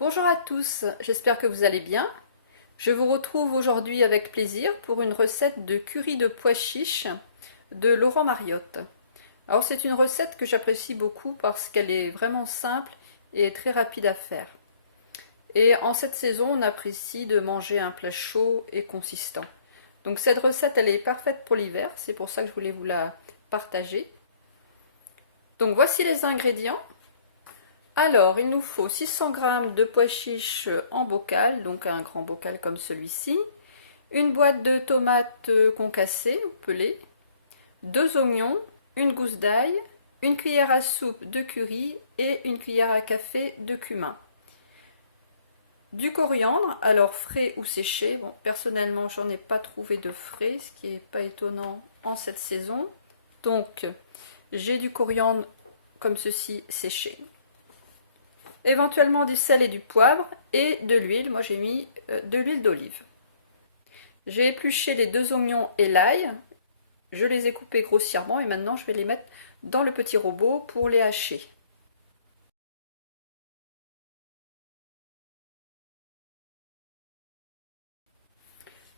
Bonjour à tous, j'espère que vous allez bien. Je vous retrouve aujourd'hui avec plaisir pour une recette de curry de pois chiches de Laurent Mariotte. Alors c'est une recette que j'apprécie beaucoup parce qu'elle est vraiment simple et très rapide à faire. Et en cette saison, on apprécie de manger un plat chaud et consistant. Donc cette recette, elle est parfaite pour l'hiver, c'est pour ça que je voulais vous la partager. Donc voici les ingrédients. Alors, il nous faut 600 g de pois chiches en bocal, donc un grand bocal comme celui-ci, une boîte de tomates concassées ou pelées, 2 oignons, une gousse d'ail, une cuillère à soupe de curry et une cuillère à café de cumin. Du coriandre, alors frais ou séché. Bon, personnellement, j'en ai pas trouvé de frais, ce qui n'est pas étonnant en cette saison. Donc, j'ai du coriandre comme ceci séché. Éventuellement du sel et du poivre et de l'huile. Moi j'ai mis de l'huile d'olive. J'ai épluché les 2 oignons et l'ail. Je les ai coupés grossièrement et maintenant je vais les mettre dans le petit robot pour les hacher.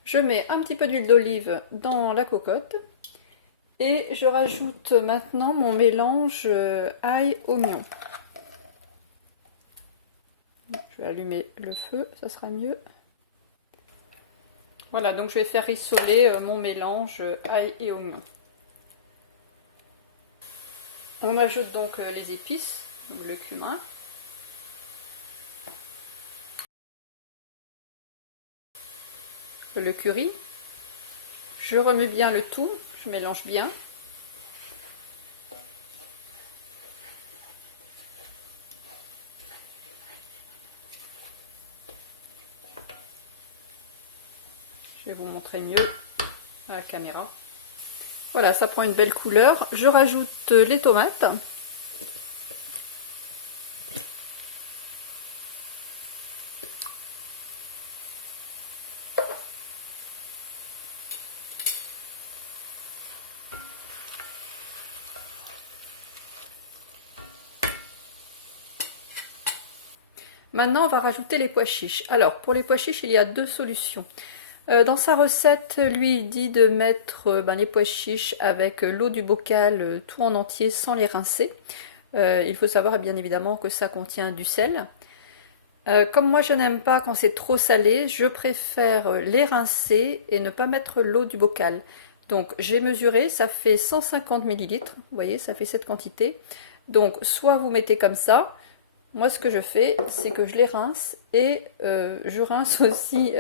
Je mets un petit peu d'huile d'olive dans la cocotte et je rajoute maintenant mon mélange ail-oignon. Je vais allumer le feu, ça sera mieux. Voilà, donc je vais faire rissoler mon mélange ail et oignon. On ajoute donc les épices, donc le cumin, le curry. Je remue bien le tout, je mélange bien. Je vais vous montrer mieux à la caméra. Voilà, ça prend une belle couleur. Je rajoute les tomates. Maintenant, on va rajouter les pois chiches. Alors, pour les pois chiches, il y a 2 solutions. Dans sa recette, lui, il dit de mettre les pois chiches avec l'eau du bocal tout en entier sans les rincer. Il faut savoir bien évidemment que ça contient du sel. Comme moi je n'aime pas quand c'est trop salé, je préfère les rincer et ne pas mettre l'eau du bocal. Donc j'ai mesuré, ça fait 150 ml, vous voyez, ça fait cette quantité. Donc soit vous mettez comme ça, moi ce que je fais, c'est que je les rince et je rince aussi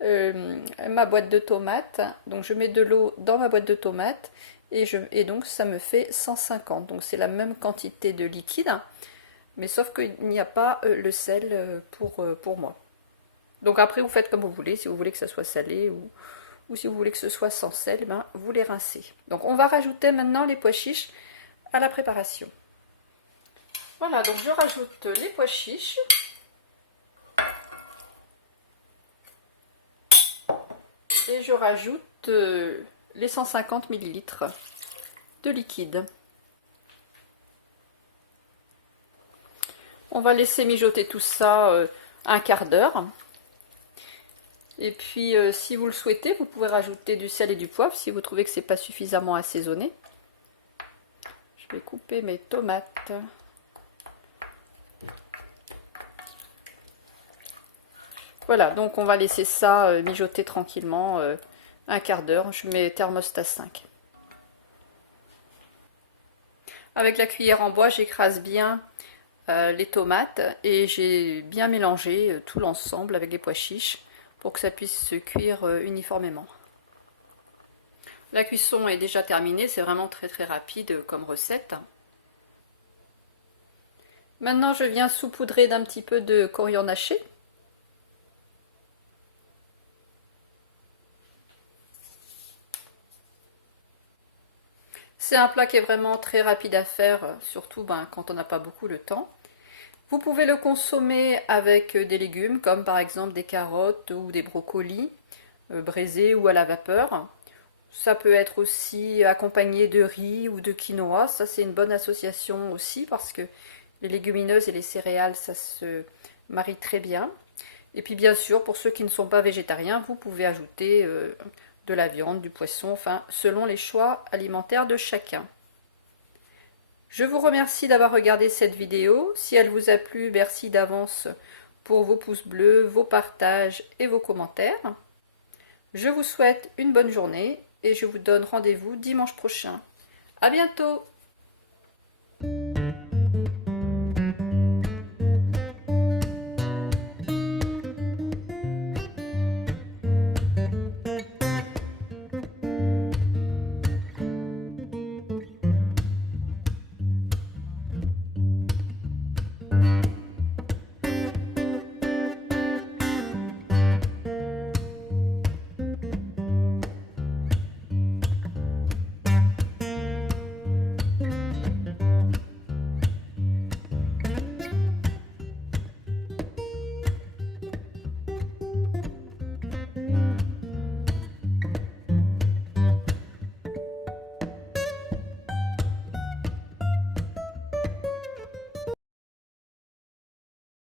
ma boîte de tomates. Donc je mets de l'eau dans ma boîte de tomates et donc ça me fait 150. Donc c'est la même quantité de liquide. Mais sauf qu'il n'y a pas le sel pour moi. Donc après vous faites comme vous voulez, si vous voulez que ça soit salé ou si vous voulez que ce soit sans sel, ben, vous les rincez. Donc on va rajouter maintenant les pois chiches à la préparation. Voilà, donc je rajoute les pois chiches. Et je rajoute les 150 ml de liquide. On va laisser mijoter tout ça un quart d'heure. Et puis, si vous le souhaitez, vous pouvez rajouter du sel et du poivre si vous trouvez que c'est pas suffisamment assaisonné. Je vais couper mes tomates. Voilà, donc on va laisser ça mijoter tranquillement un quart d'heure. Je mets thermostat 5. Avec la cuillère en bois, j'écrase bien les tomates et j'ai bien mélangé tout l'ensemble avec les pois chiches pour que ça puisse se cuire uniformément. La cuisson est déjà terminée, c'est vraiment très rapide comme recette. Maintenant je viens saupoudrer d'un petit peu de coriandre haché. C'est un plat qui est vraiment très rapide à faire, surtout quand on n'a pas beaucoup de temps. Vous pouvez le consommer avec des légumes, comme par exemple des carottes ou des brocolis, braisés ou à la vapeur. Ça peut être aussi accompagné de riz ou de quinoa, ça c'est une bonne association aussi parce que les légumineuses et les céréales, ça se marie très bien. Et puis bien sûr, pour ceux qui ne sont pas végétariens, vous pouvez ajouter de la viande, du poisson, enfin selon les choix alimentaires de chacun. Je vous remercie d'avoir regardé cette vidéo. Si elle vous a plu, merci d'avance pour vos pouces bleus, vos partages et vos commentaires. Je vous souhaite une bonne journée et je vous donne rendez-vous dimanche prochain. À bientôt!